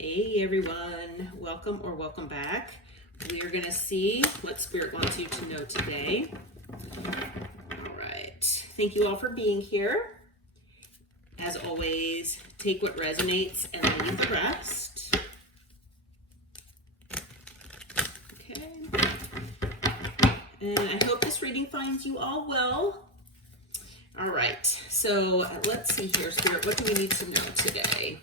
Hey everyone, welcome or welcome back. We are going to see what Spirit wants you to know today. All right, thank you all for being here. As always, take what resonates and leave the rest. Okay. And I hope this reading finds you all well. All right, so let's see here, Spirit, what do we need to know today?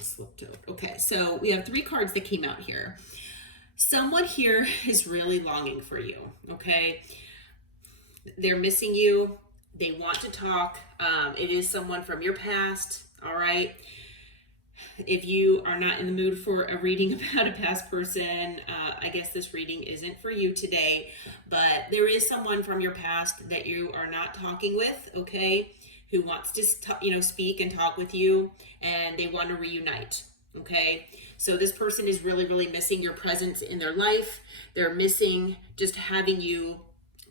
Slipped out. Okay, so we have 3 cards that came out here. Someone here is really longing for you, okay? They're missing you. They want to talk. It is someone from your past, all right? If you are not in the mood for a reading about a past person, I guess this reading isn't for you today, but there is someone from your past that you are not talking with, okay? Who wants to, speak and talk with you, and they want to reunite, okay? So this person is really, really missing your presence in their life. They're missing just having you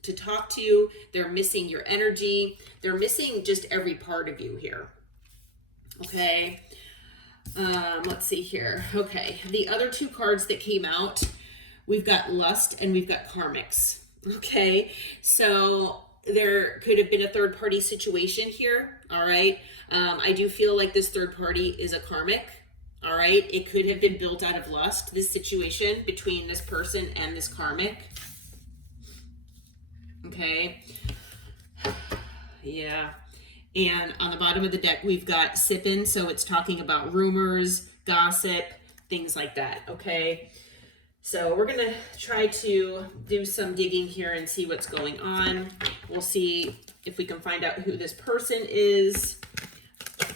to talk to. They're missing your energy. They're missing just every part of you here, okay? Let's see here. Okay, the other 2 cards that came out, we've got Lust and we've got Karmics, okay? So there could have been a third party situation here, all right? I do feel like this third party is a karmic, all right? It could have been built out of lust, this situation between this person and this karmic, okay? Yeah. And on the bottom of the deck, we've got sippin', so it's talking about rumors, gossip, things like that, okay? So we're going to try to do some digging here and see what's going on. We'll see if we can find out who this person is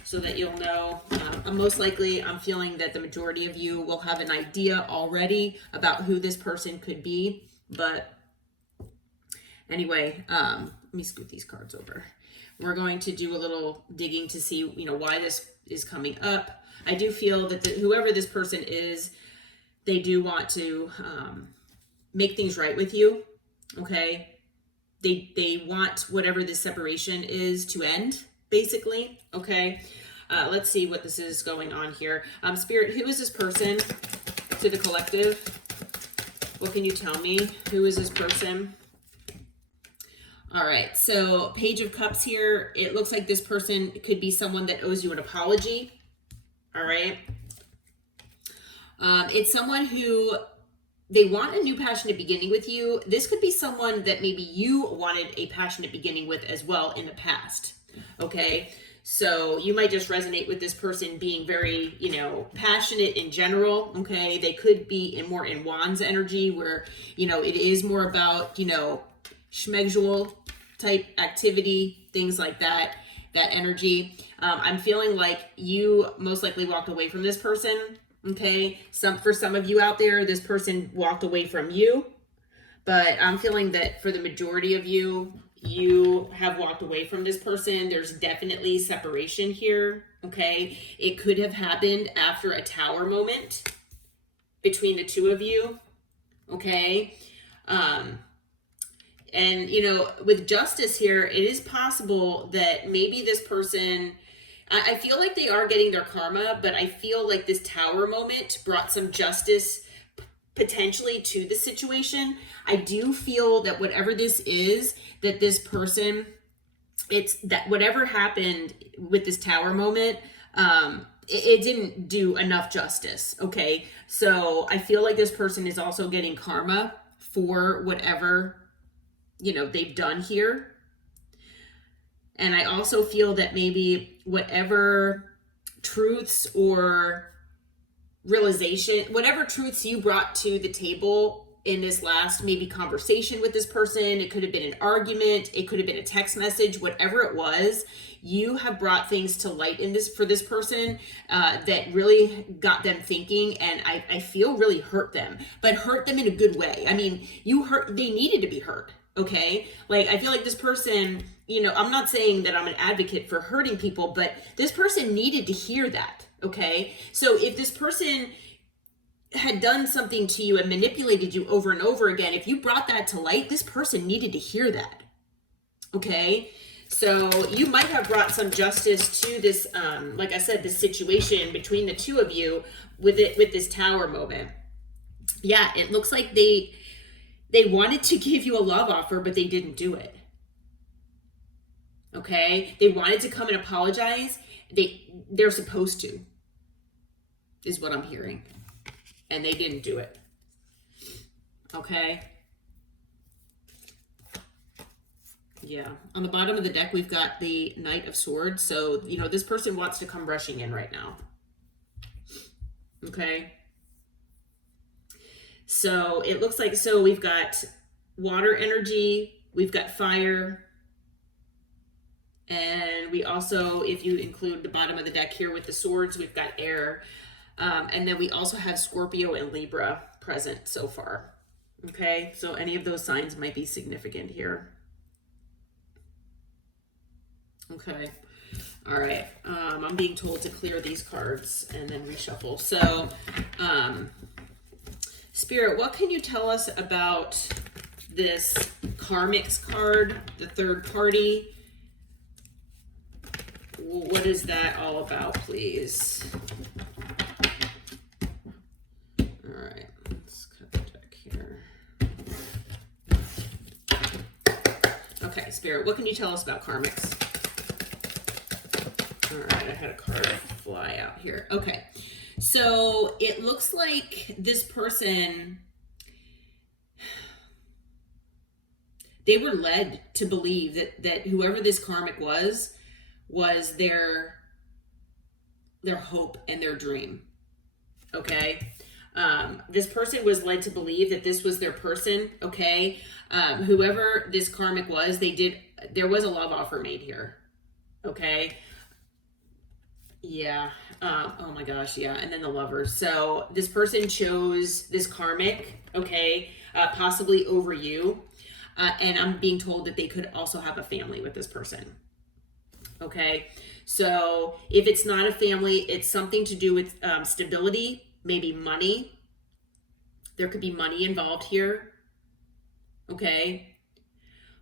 so that you'll know. Most likely, I'm feeling that the majority of you will have an idea already about who this person could be. But anyway, let me scoot these cards over. We're going to do a little digging to see, why this is coming up. I do feel that whoever this person is, they do want to make things right with you, okay? They want whatever this separation is to end, basically, okay? Let's see what this is going on here. Spirit, who is this person to the collective? What can you tell me? Who is this person? All right, so Page of Cups here. It looks like this person could be someone that owes you an apology, all right? It's someone who they want a new passionate beginning with you. This could be someone that maybe you wanted a passionate beginning with as well in the past, okay? So you might just resonate with this person being very, passionate in general, okay? They could be more in Wands energy where, it is more about, schmegzual type activity, things like that energy. I'm feeling like you most likely walked away from this person, okay? For some of you out there, this person walked away from you, but I'm feeling that for the majority of you, you have walked away from this person. There's definitely separation here, okay? It could have happened after a tower moment between the 2 of you, okay? And, with justice here, it is possible that maybe this person, I feel like they are getting their karma, but I feel like this tower moment brought some justice potentially to the situation. I do feel that whatever this is, that this person, it's that whatever happened with this tower moment, it didn't do enough justice, okay? So I feel like this person is also getting karma for whatever they've done here. And I also feel that maybe whatever truths or realization, whatever truths you brought to the table in this last maybe conversation with this person, it could have been an argument, it could have been a text message, whatever it was, you have brought things to light in this for this person that really got them thinking, and I feel really hurt them, but hurt them in a good way. I mean, they needed to be hurt. Okay, like I feel like this person, I'm not saying that I'm an advocate for hurting people, but this person needed to hear that. Okay, so if this person had done something to you and manipulated you over and over again, if you brought that to light, this person needed to hear that. Okay, So you might have brought some justice to this, like I said, this situation between the two of you with this tower moment. Yeah, it looks like they wanted to give you a love offer, but they didn't do it. Okay? They wanted to come and apologize. They're supposed to, is what I'm hearing. And they didn't do it. Okay? Yeah. On the bottom of the deck, we've got the Knight of Swords. So, you know, this person wants to come rushing in right now. Okay? So it looks like, so we've got water energy, we've got fire, and we also, if you include the bottom of the deck here with the swords, we've got air. And then we also have Scorpio and Libra present so far. Okay, so any of those signs might be significant here. Okay, all right. I'm being told to clear these cards and then reshuffle. So, Spirit, what can you tell us about this Karmics card, the third party? What is that all about, please? All right, let's cut the deck here. Okay, Spirit, what can you tell us about Karmics? All right, I had a card fly out here. Okay, so it looks like this person, they were led to believe that whoever this karmic was their hope and their dream. Okay, this person was led to believe that this was their person. Okay, whoever this karmic was, there was a love offer made here. Okay. Yeah. Oh my gosh. Yeah. And then the Lovers. So this person chose this karmic, okay, possibly over you. And I'm being told that they could also have a family with this person. Okay. So if it's not a family, it's something to do with stability, maybe money. There could be money involved here. Okay.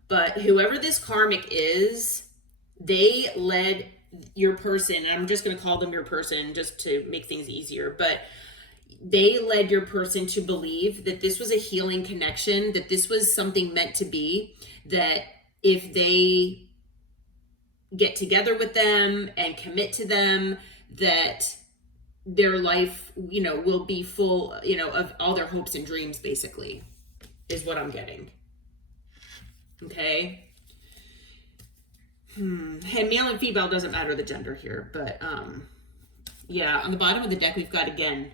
But whoever this karmic is, they led your person, and I'm just going to call them your person just to make things easier, but they led your person to believe that this was a healing connection, that this was something meant to be, that if they get together with them and commit to them, that their life, you know, will be full, you know, of all their hopes and dreams, basically, is what I'm getting. Okay. And male and female doesn't matter the gender here, but yeah, on the bottom of the deck we've got again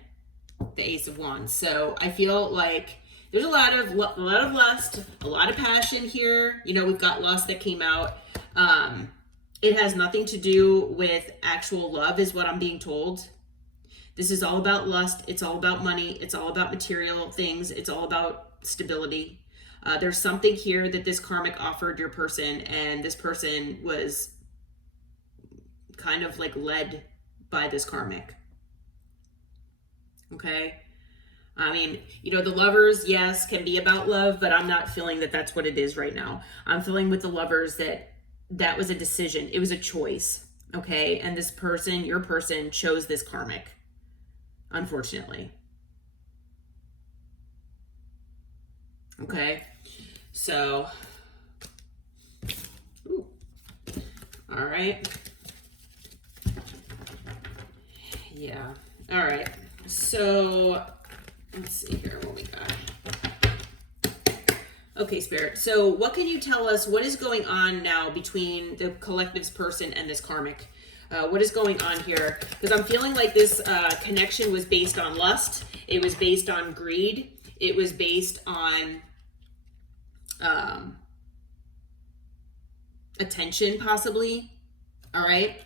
the Ace of Wands. So I feel like there's a lot of lust, a lot of passion here. You know, we've got lust that came out. It has nothing to do with actual love, is what I'm being told. This is all about lust. It's all about money. It's all about material things. It's all about stability. There's something here that this karmic offered your person, and this person was kind of like led by this karmic. Okay. I mean, you know, the Lovers, yes, can be about love, but I'm not feeling that that's what it is right now. I'm feeling with the Lovers that was a decision. It was a choice. Okay. And this person, your person, chose this karmic, unfortunately. Okay. So, ooh, all right. Yeah. All right. So let's see here what we got. Okay, Spirit. So what can you tell us? What is going on now between the collective's person and this karmic? What is going on here? Because I'm feeling like this connection was based on lust. It was based on greed. It was based on attention, possibly. All right.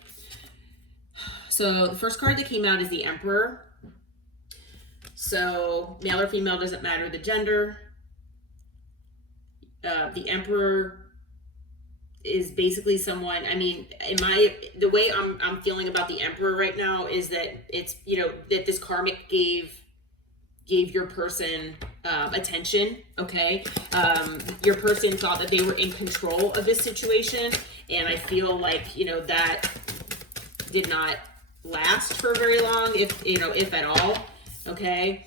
So the first card that came out is the Emperor. So male or female doesn't matter the gender. The Emperor is basically someone, I mean, the way I'm feeling about the Emperor right now is that it's, you know, that this karmic gave your person attention. Okay. Your person thought that they were in control of this situation, And I feel like, you know, that did not last for very long, if, you know, if at all. Okay.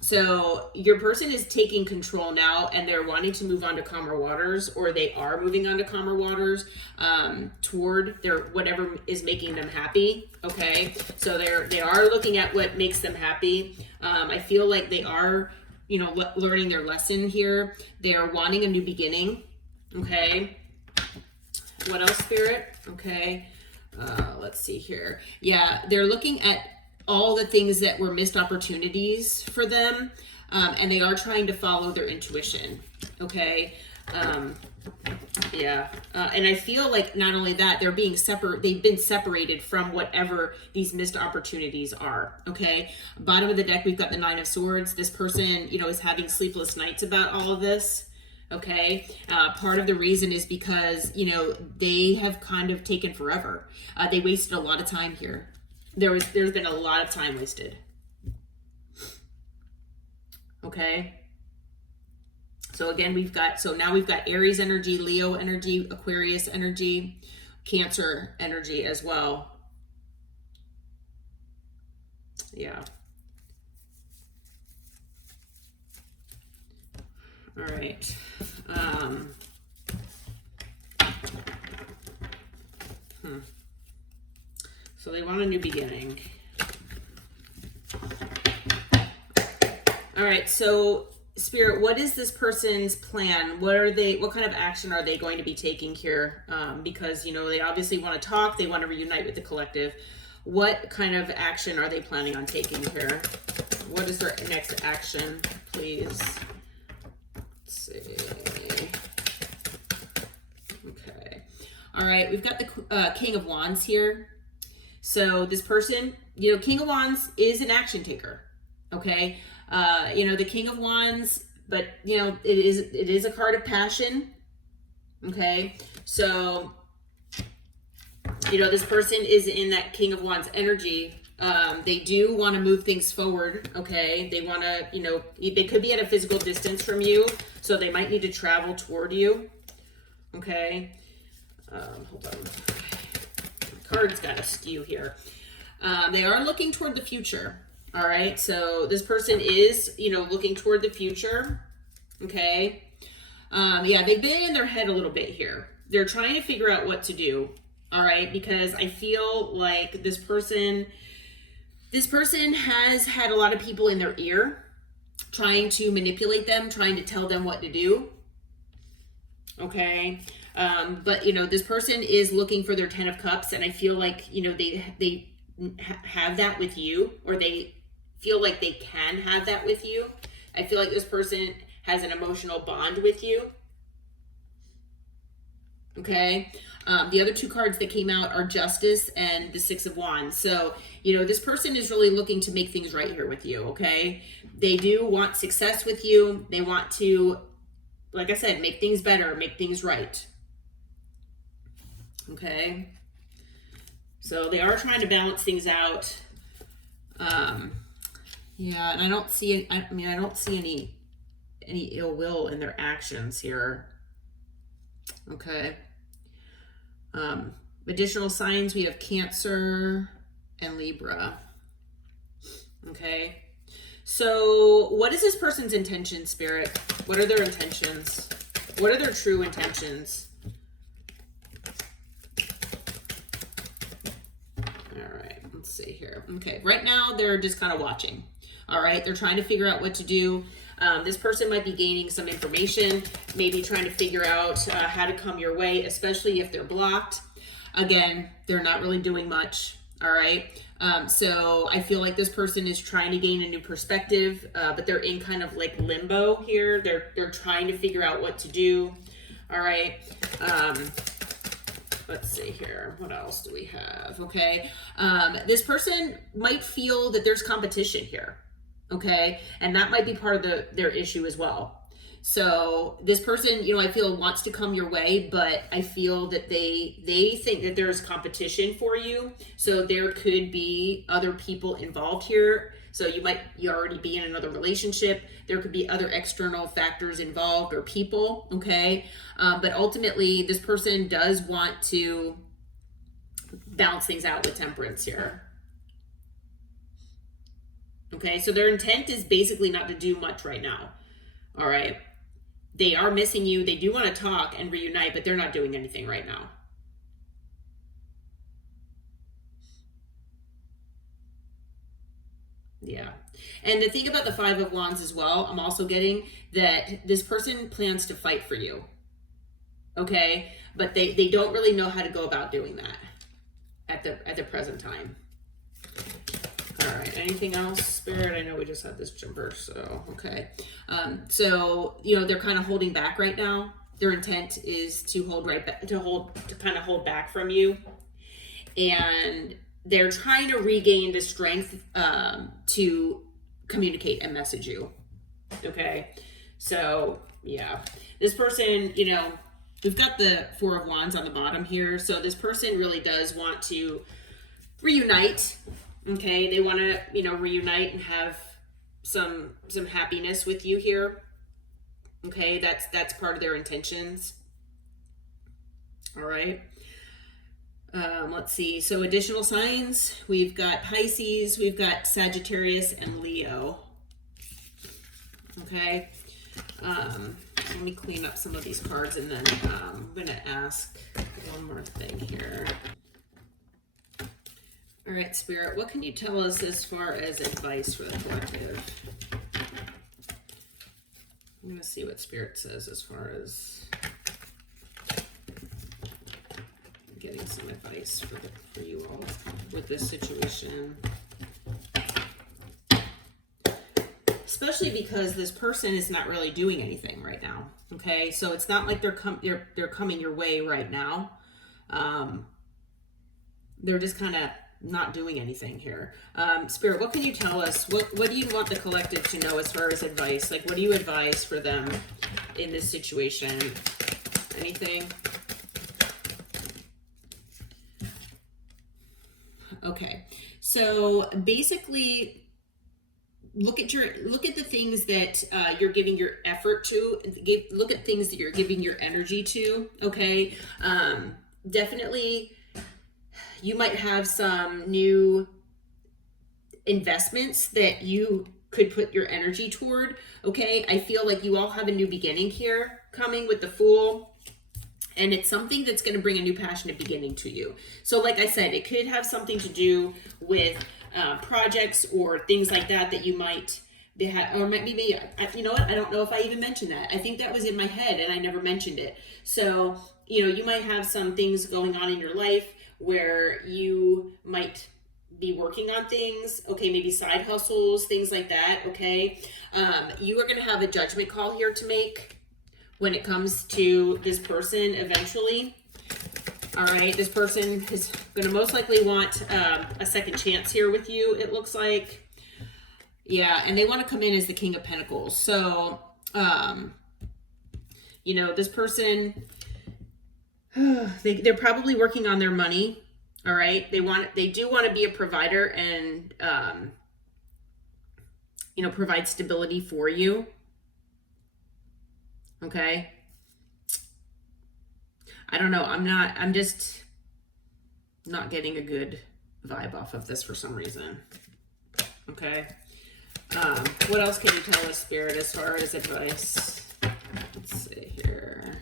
So your person is taking control now, and they're wanting to move on to calmer waters, or they are moving on to calmer waters, toward their, whatever is making them happy. Okay. So they are looking at what makes them happy. I feel like they are, you know, learning their lesson here. They are wanting a new beginning. Okay. What else, Spirit? Okay. Let's see here. Yeah, they're looking at all the things that were missed opportunities for them, and they are trying to follow their intuition. Okay. Yeah. And I feel like not only that, they're being they've been separated from whatever these missed opportunities are. Okay. Bottom of the deck, we've got the Nine of Swords. This person, you know, is having sleepless nights about all of this. Okay. Part of the reason is because, you know, they have kind of taken forever. They wasted a lot of time here. There's been a lot of time wasted. Okay. So again, now we've got Aries energy, Leo energy, Aquarius energy, Cancer energy as well. Yeah. All right. So they want a new beginning. All right. So Spirit, what is this person's plan? What kind of action are they going to be taking here? Because, you know, they obviously want to talk. They want to reunite with the collective. What kind of action are they planning on taking here? What is their next action, please? See. Okay. All right. We've got the King of Wands here. So this person, you know, King of Wands is an action taker. Okay. You know, the King of Wands, but you know, it is a card of passion. Okay. So, you know, this person is in that King of Wands energy. They do want to move things forward. Okay. They want to, you know, they could be at a physical distance from you, so they might need to travel toward you. Okay. Hold on. The card's got a skew here. They are looking toward the future. All right. So this person is, you know, looking toward the future. Okay. Yeah, they've been in their head a little bit here. They're trying to figure out what to do. All right. Because I feel like this person has had a lot of people in their ear trying to manipulate them, trying to tell them what to do. Okay. But you know, this person is looking for their 10 of Cups, and I feel like, you know, they have that with you, or they feel like they can have that with you. I feel like this person has an emotional bond with you. Okay. The other two cards that came out are Justice and the Six of Wands. So, you know, this person is really looking to make things right here with you. Okay. They do want success with you. They want to, like I said, make things better, make things right. Okay. So they are trying to balance things out. Yeah, and I don't see any ill will in their actions here. Okay. Additional signs, we have Cancer and Libra. Okay. So what is this person's intention, Spirit? What are their intentions? What are their true intentions? All right, let's see here. Okay, right now they're just kind of watching. All right, they're trying to figure out what to do. This person might be gaining some information, maybe trying to figure out how to come your way, especially if they're blocked. Again, they're not really doing much. All right. So I feel like this person is trying to gain a new perspective, but they're in kind of like limbo here. They're trying to figure out what to do. All right. Let's see here. What else do we have? Okay. This person might feel that there's competition here. Okay. And that might be part of their issue as well. So this person, you know, I feel wants to come your way, but I feel that they think that there's competition for you. So there could be other people involved here So you already be in another relationship. There could be other external factors involved or people, okay? But ultimately, this person does want to balance things out with temperance here. Okay, so their intent is basically not to do much right now. All right. They are missing you. They do want to talk and reunite, but they're not doing anything right now. Yeah. And the thing about the Five of Wands as well, I'm also getting that this person plans to fight for you. Okay? But they don't really know how to go about doing that at the present time. All right, anything else, Spirit? I know we just had this jumper, so okay. So they're kind of holding back right now. Their intent is to hold back from you, and they're trying to regain the strength to communicate and message you. Okay, so yeah, this person, we've got the Four of Wands on the bottom here, so this person really does want to reunite. Okay, they want to, reunite and have some happiness with you here. Okay, that's part of their intentions. All right. Let's see. So additional signs, we've got Pisces, we've got Sagittarius and Leo. Okay. Let me clean up some of these cards, and then I'm going to ask one more thing here. All right, Spirit, what can you tell us as far as advice for the collective? I'm going to see what Spirit says as far as getting some advice for you all with this situation. Especially because this person is not really doing anything right now. Okay, so it's not like they're coming your way right now. They're just kind of not doing anything here. Spirit, what can you tell us? What do you want the collective to know as far as advice? Like, what do you advise for them in this situation? Anything? Okay, so basically, look at the things that you're giving your effort to. Look at things that you're giving your energy to. Okay, definitely. You might have some new investments that you could put your energy toward. Okay, I feel like you all have a new beginning here coming with the Fool, and it's something that's going to bring a new passionate beginning to you. So like I said, it could have something to do with projects or things like that you might be or maybe, you know what, I don't know if I even mentioned that. I think that was in my head and I never mentioned it. So you might have some things going on in your life where you might be working on things, okay, maybe side hustles, things like that, okay? You are going to have a judgment call here to make when it comes to this person eventually. All right, this person is going to most likely want a second chance here with you, it looks like. Yeah, and they want to come in as the King of Pentacles. So, this person... they're probably working on their money. All right. They do want to be a provider and, provide stability for you. Okay. I don't know. I'm just not getting a good vibe off of this for some reason. Okay. What else can you tell us, Spirit, as far as advice? Let's see here.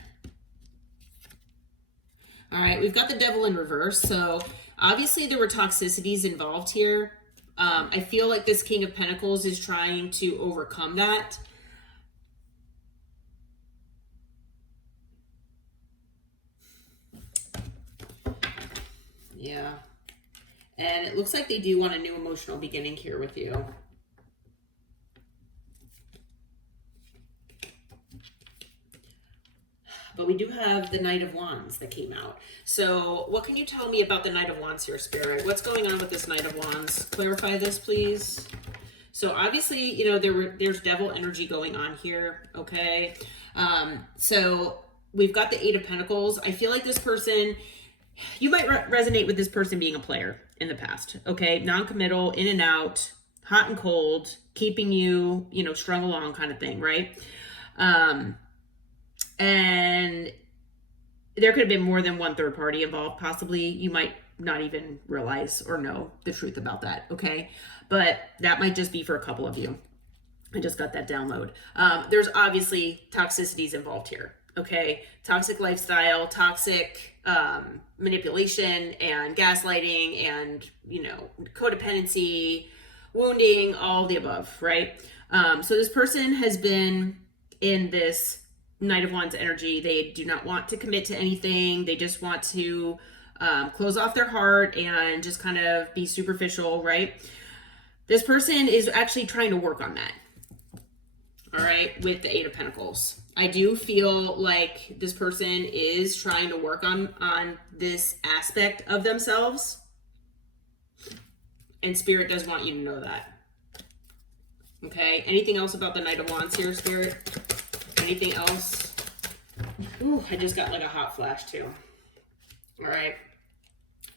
All right, we've got the Devil in reverse. So obviously there were toxicities involved here. I feel like this King of Pentacles is trying to overcome that. Yeah. And it looks like they do want a new emotional beginning here with you. But we do have the Knight of Wands that came out. So what can you tell me about the Knight of Wands here, Spirit? What's going on with this Knight of Wands? Clarify this, please. So obviously, there's devil energy going on here, okay? So we've got the Eight of Pentacles. I feel like this person, you might resonate with this person being a player in the past, okay? Non-committal, in and out, hot and cold, keeping you, you know, strung along kind of thing, right? And there could have been more than one third party involved, possibly. You might not even realize or know the truth about that, okay? But that might just be for a couple of you. I just got that download. There's obviously toxicities involved here, okay? Toxic lifestyle, toxic manipulation and gaslighting and, you know, codependency, wounding, all the above, right? So this person has been in this Knight of Wands energy. They do not want to commit to anything. They just want to close off their heart and just kind of be superficial, right? This person is actually trying to work on that. All right, with the Eight of Pentacles. I do feel like this person is trying to work on this aspect of themselves. And Spirit does want you to know that. Okay, anything else about the Knight of Wands here, Spirit? Anything else? Ooh, I just got like a hot flash too. All right.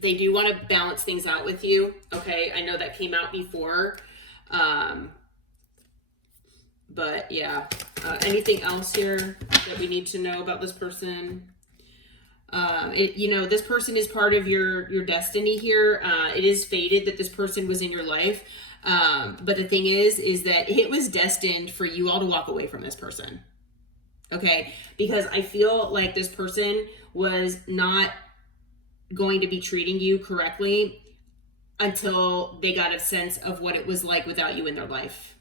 They do want to balance things out with you. Okay, I know that came out before. But yeah, anything else here that we need to know about this person? You know, this person is part of your destiny here. It is fated that this person was in your life. But the thing is that it was destined for you all to walk away from this person. Okay, because I feel like this person was not going to be treating you correctly until they got a sense of what it was like without you in their life.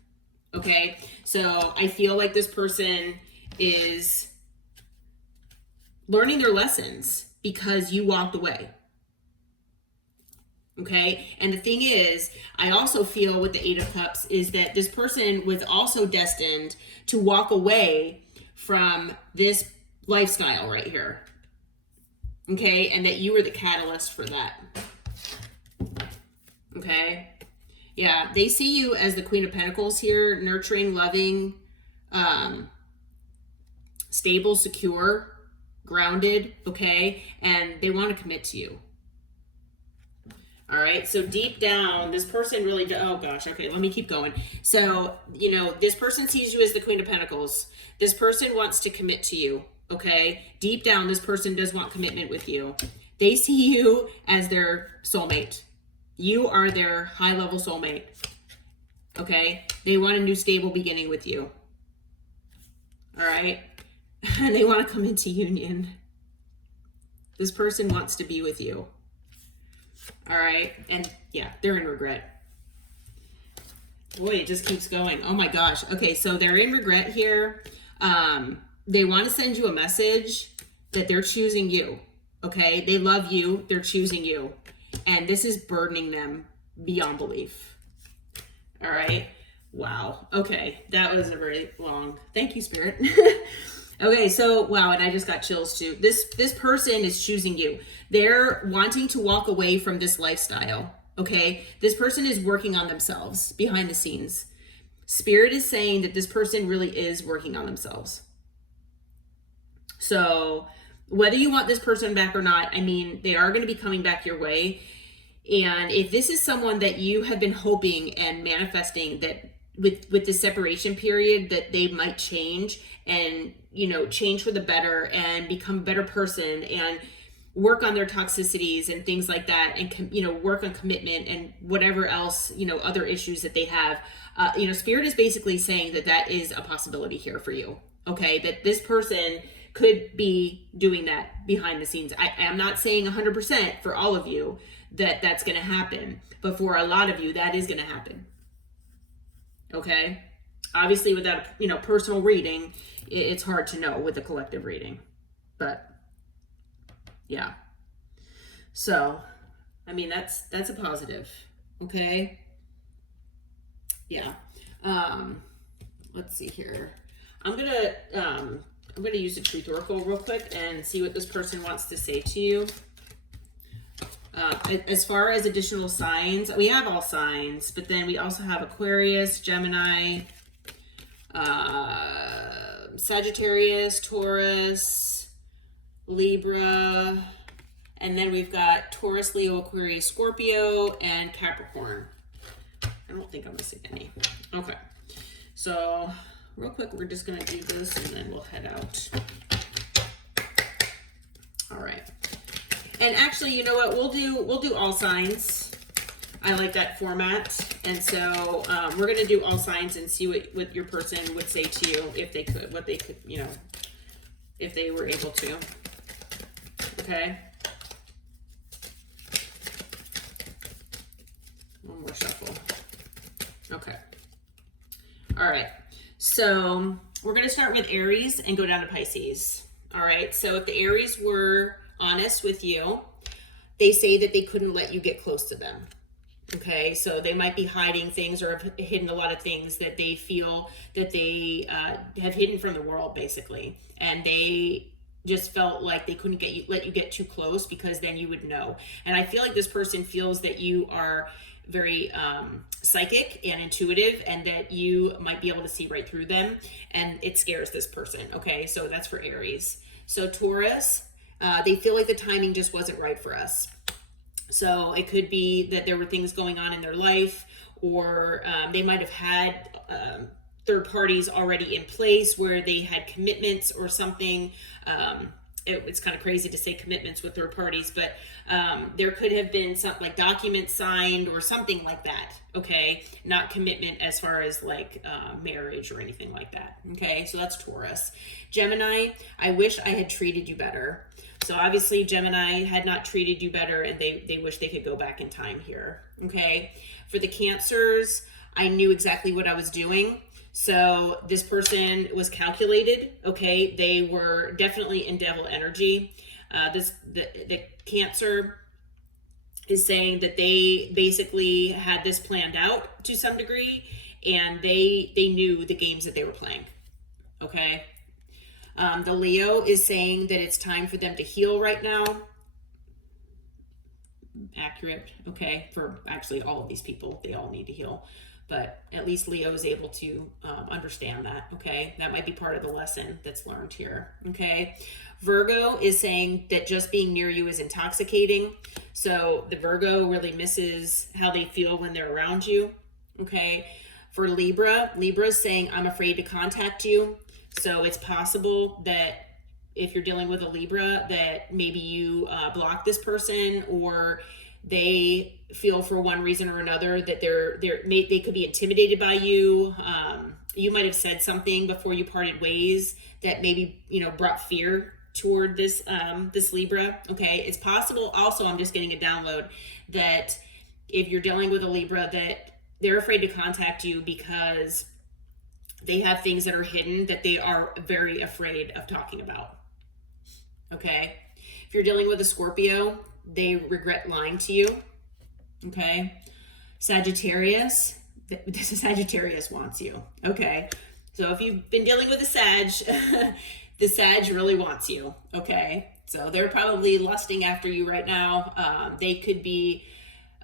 Okay, so I feel like this person is learning their lessons because you walked away. Okay, and the thing is, I also feel with the Eight of Cups is that this person was also destined to walk away from this lifestyle right here. Okay, and that you were the catalyst for that. Okay, yeah, they see you as the Queen of Pentacles here, nurturing, loving, stable, secure, grounded, okay, and they want to commit to you. All right, so deep down, this person really, oh gosh, okay, let me keep going. So, you know, this person sees you as the Queen of Pentacles. This person wants to commit to you, okay? Deep down, this person does want commitment with you. They see you as their soulmate. You are their high-level soulmate, okay? They want a new stable beginning with you, all right? And they want to come into union. This person wants to be with you. All right, and yeah, they're in regret. Boy, it just keeps going. Oh my gosh. Okay, so they're in regret here. They want to send you a message that they're choosing you. Okay, they love you. They're choosing you, and this is burdening them beyond belief. All right. Wow. Okay, that was a very long. Thank you, Spirit. Okay, so wow, and I just got chills too. This person is choosing you. They're wanting to walk away from this lifestyle. Okay, this person is working on themselves behind the scenes. Spirit is saying that this person really is working on themselves. So whether you want this person back or not, I mean, they are going to be coming back your way. And if this is someone that you have been hoping and manifesting that with the separation period that they might change and, you know, change for the better and become a better person and work on their toxicities and things like that, and, you know, work on commitment and whatever else, you know, other issues that they have, you know, Spirit is basically saying that that is a possibility here for you. Okay, that this person could be doing that behind the scenes. I am not saying 100% for all of you that that's going to happen, but for a lot of you, that is going to happen. Okay, obviously without, you know, personal reading, it's hard to know with a collective reading, but yeah. So, I mean, that's a positive. Okay. Yeah. Let's see here. I'm gonna use the Truth Oracle real quick and see what this person wants to say to you. As far as additional signs, we have all signs, but then we also have Aquarius, Gemini, Sagittarius, Taurus, Libra, and then we've got Taurus, Leo, Aquarius, Scorpio, and Capricorn. I don't think I'm missing any. Okay. So real quick, we're just going to do this and then we'll head out. All right. And actually, you know what? We'll do all signs. I like that format. And so we're going to do all signs and see what your person would say to you if they could, what they could, you know, if they were able to. Okay. One more shuffle. Okay. All right. So we're going to start with Aries and go down to Pisces. All right. So if the Aries were honest with you, they say that they couldn't let you get close to them. Okay, so they might be hiding things or have hidden a lot of things that they feel that they have hidden from the world, basically. And they just felt like they couldn't let you get too close because then you would know. And I feel like this person feels that you are very psychic and intuitive and that you might be able to see right through them. And it scares this person. Okay, so that's for Aries. So Taurus, they feel like the timing just wasn't right for us. So it could be that there were things going on in their life, or they might have had third parties already in place where they had commitments or something. It's kind of crazy to say commitments with third parties, but there could have been something like documents signed or something like that. Okay, not commitment as far as like marriage or anything like that. Okay, so that's Taurus. Gemini, I wish I had treated you better. So obviously Gemini had not treated you better and they wish they could go back in time here. Okay. For the Cancers, I knew exactly what I was doing. So this person was calculated. Okay. They were definitely in devil energy. The Cancer is saying that they basically had this planned out to some degree and they knew the games that they were playing. Okay. The Leo is saying that it's time for them to heal right now. Accurate. Okay. For actually all of these people, they all need to heal. But at least Leo is able to understand that. Okay. That might be part of the lesson that's learned here. Okay. Virgo is saying that just being near you is intoxicating. So the Virgo really misses how they feel when they're around you. Okay. For Libra is saying, I'm afraid to contact you. So it's possible that if you're dealing with a Libra, that maybe you block this person, or they feel for one reason or another that they could be intimidated by you. You might have said something before you parted ways that maybe, you know, brought fear toward this Libra. Okay, it's possible. Also, I'm just getting a download that if you're dealing with a Libra, that they're afraid to contact you because they have things that are hidden that they are very afraid of talking about. Okay. If you're dealing with a Scorpio, they regret lying to you. Okay. Sagittarius wants you. Okay. So if you've been dealing with a Sag, the Sag really wants you. Okay. So they're probably lusting after you right now. They could be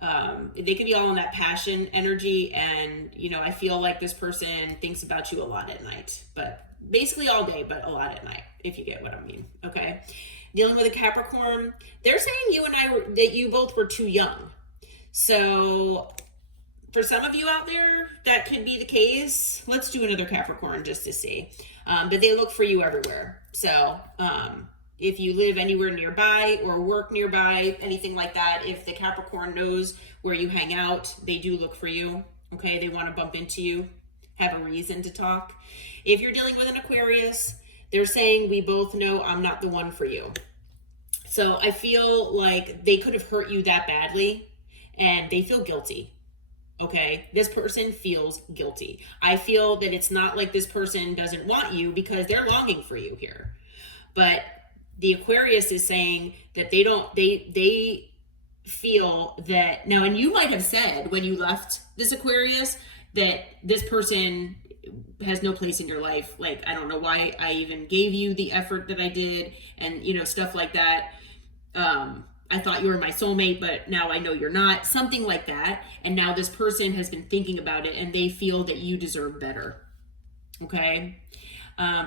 all in that passion energy, and you know, I feel like this person thinks about you a lot at night, but basically all day, but a lot at night, if you get what I mean. Okay. Dealing with a Capricorn, they're saying that you both were too young. So for some of you out there, that could be the case. Let's do another Capricorn just to see. But they look for you everywhere. So, if you live anywhere nearby or work nearby, anything like that, if the Capricorn knows where you hang out, they do look for you. Okay, they want to bump into you, have a reason to talk. If you're dealing with an Aquarius, they're saying, we both know I'm not the one for you. So I feel like they could have hurt you that badly and they feel guilty. Okay, this person feels guilty. I feel that it's not like this person doesn't want you because they're longing for you here. But the Aquarius is saying that they feel that now, and you might have said when you left this Aquarius that this person has no place in your life. Like, I don't know why I even gave you the effort that I did, and you know, stuff like that. I thought you were my soulmate, but now I know you're not. Something like that. And now this person has been thinking about it and they feel that you deserve better. Okay.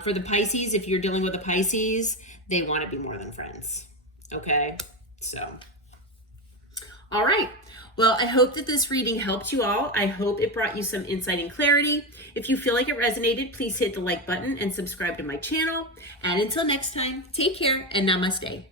For the Pisces, if you're dealing with a Pisces, they want to be more than friends. Okay. So, All right. Well, I hope that this reading helped you all. I hope it brought you some insight and clarity. If you feel like it resonated, please hit the like button and subscribe to my channel. And until next time, take care and namaste.